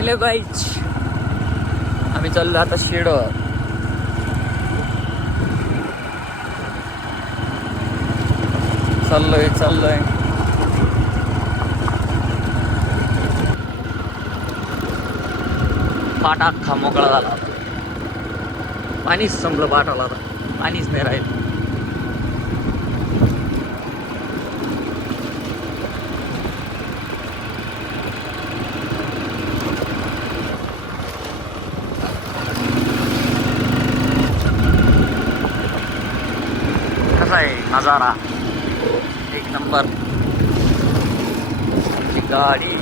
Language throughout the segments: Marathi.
हॅलो गाईज, आम्ही चाललो आता शेडवर. चाललोय पाटा अख्खा मोकळा झाला. पाणीच संपलं पाटाला, आता पाणीच नाही राहिलं. कसा आहे नजारा, एक नंबर. आमची गाडी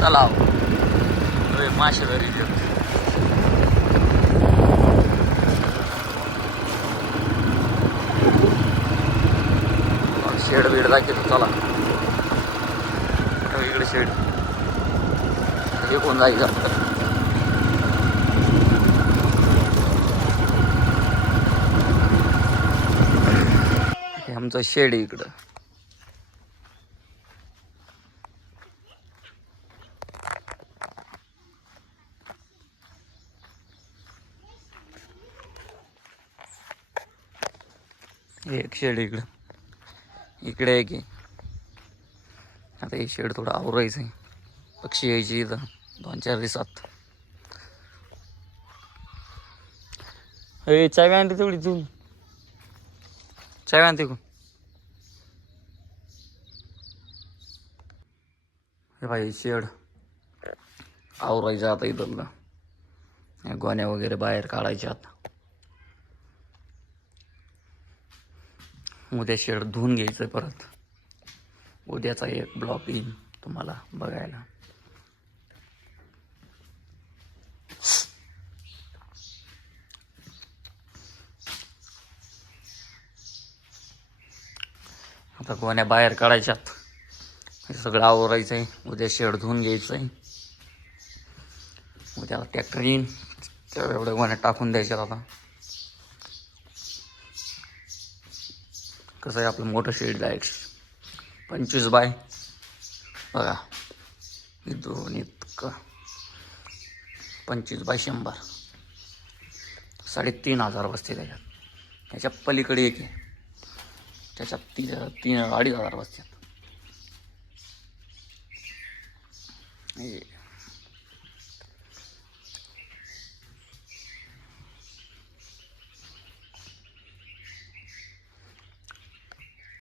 तलाव मासे घरी देत. शेड बीड दाखवतो, चला इकडे शेड हे कोण जायचं. हे आमचं शेड आहे इकडं. एक शेड इकडे एक आहे. आता हे शेड थोडं आवरायचं आहे. पक्षी यायची इथं 2-4 दिवसात. हे चावी आणते तेवढी तू, चावी आणते कोण? हे भाई शेड आवरायचं आता. इथं गोण्या वगैरे बाहेर काढायच्या आता. उद्या शेड धुवून घ्यायचं परत. उद्याचा एक ब्लॉग येईल तुम्हाला बघायला. आता गोण्या बाहेर काढायच्यात. हे सगळं आवरायचं आहे. उद्या शेड धुवून घ्यायचं आहे. उद्या ट्रॅक्टर येईन, तेवढ्या एवढ्या गोण्या टाकून द्यायच्यात. आता कसं आहे, आपलं मोठं शेड आहे 25 बाय बघा, इथून इतकं 25 बाय 100, 3,500 बसते त्याच्यात. त्याच्या पलीकडे एक आहे, त्याच्यात 3,000-2,500 बसतात.